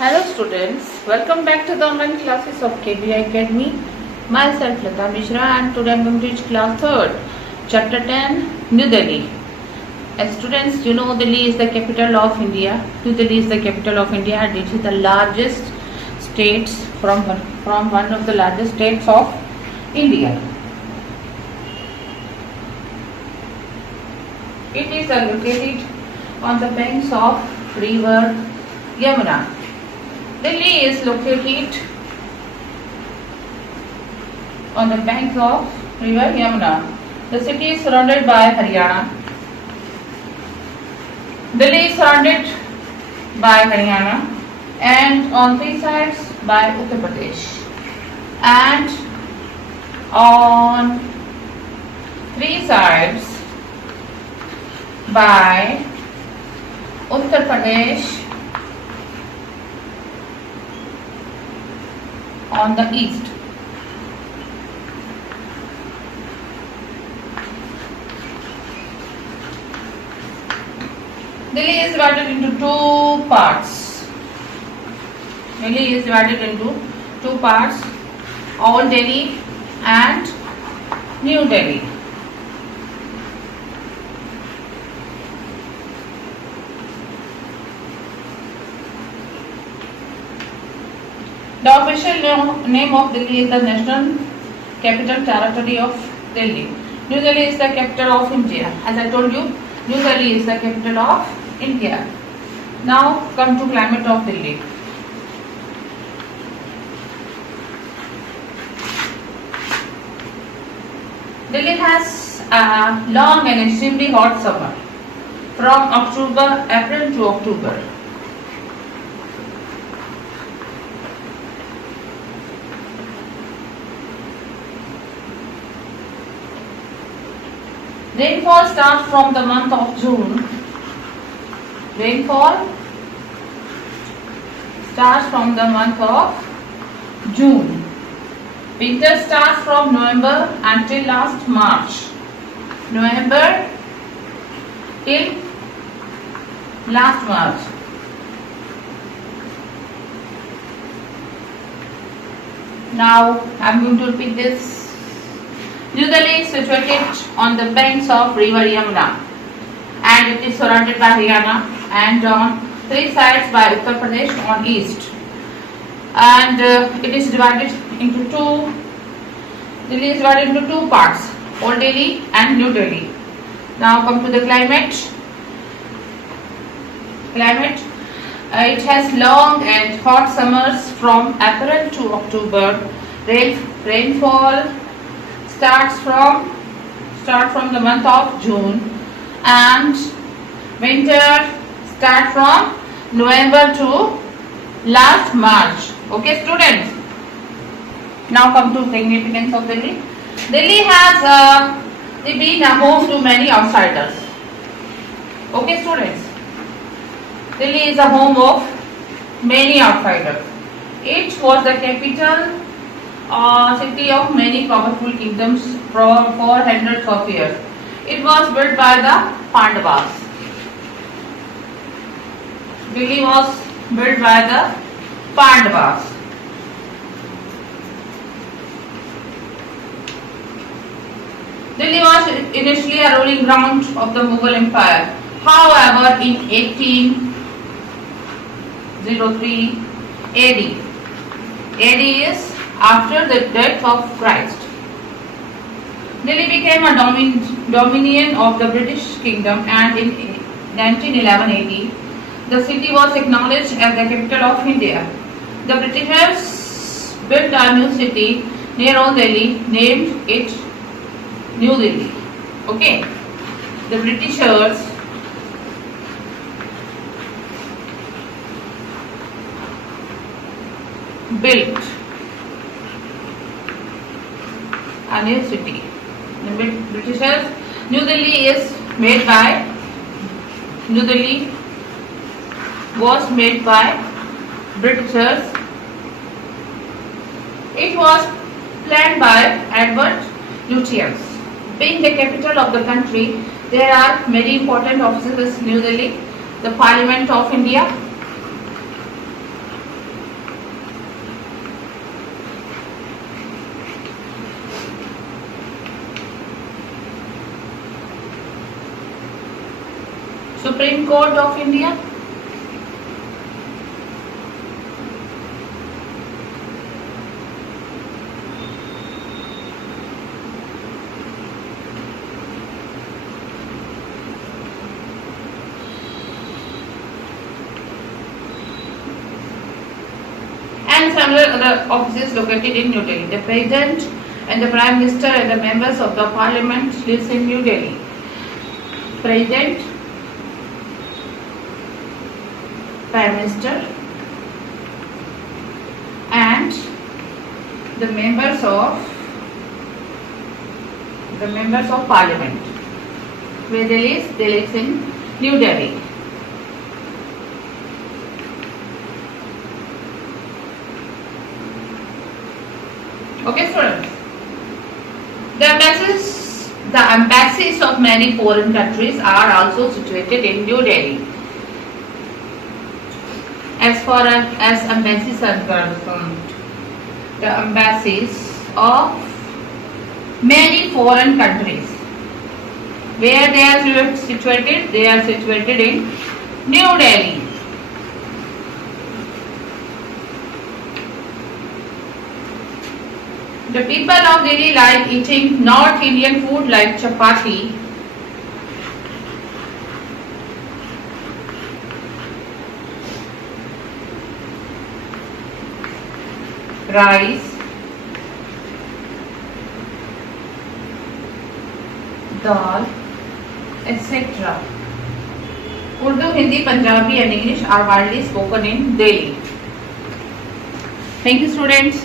Hello students, welcome back to the online classes of KBI Academy. Myself Lata Mishra and today I am going to teach class 3rd, chapter 10, New Delhi. As students, you know Delhi is the capital of India. New Delhi is the capital of India and it is the largest states from one of the largest states of India. It is located on the banks of river Yamuna. Delhi is located on the banks of river Yamuna. The city is surrounded by Haryana. Delhi is surrounded by Haryana and on three sides by Uttar Pradesh and on three sides by Uttar Pradesh on the east. Delhi is divided into two parts. Delhi is divided into two parts, Old Delhi and New Delhi. The official name of Delhi is the National Capital Territory of Delhi. New Delhi is the capital of India. As I told you, New Delhi is the capital of India. Now come to climate of Delhi. Delhi has a long and extremely hot summer from April to October. Rainfall starts from the month of June. Rainfall starts from the month of June. Winter starts from November until last March. November till last March. Now I am going to repeat this. New Delhi is situated on the banks of river Yamuna and it is surrounded by Haryana and on three sides by Uttar Pradesh on east. And it is divided into two. Delhi is divided into two parts, Old Delhi and New Delhi. Now come to the climate. It has long and hot summers from April to October. Rainfall starts from the month of June and winter start from November to last March. Okay students, now come to significance of Delhi. Delhi has been a home to many outsiders. Okay students, Delhi is a home of many outsiders. It was the capital city of many powerful kingdoms for hundreds of years. It was built by the Pandavas. Delhi was built by the Pandavas. Delhi was initially a ruling ground of the Mughal Empire. However, in 1803 AD is after the death of Christ, Delhi became a dominion of the British Kingdom and in 1911 AD, the city was acknowledged as the capital of India. The Britishers built a new city near Old Delhi, named it New Delhi. Okay, the Britishers built a new city. The Britishers, New Delhi was made by Britishers. It was planned by Edward Lutyens. Being the capital of the country, there are many important offices in New Delhi. The Parliament of India, Supreme Court of India? And several other offices located in New Delhi. The President and the Prime Minister and the members of the Parliament lives in New Delhi. President, Prime Minister, and the members of Parliament. Where they live? They live in New Delhi. Okay, students. The embassies of many foreign countries are also situated in New Delhi. As far as embassies are concerned, the embassies of many foreign countries, where they are situated? They are situated in New Delhi. The people of Delhi like eating North Indian food like chapati, rice, dal, etc. Urdu, Hindi, Punjabi and English are widely spoken in Delhi. Thank you, students.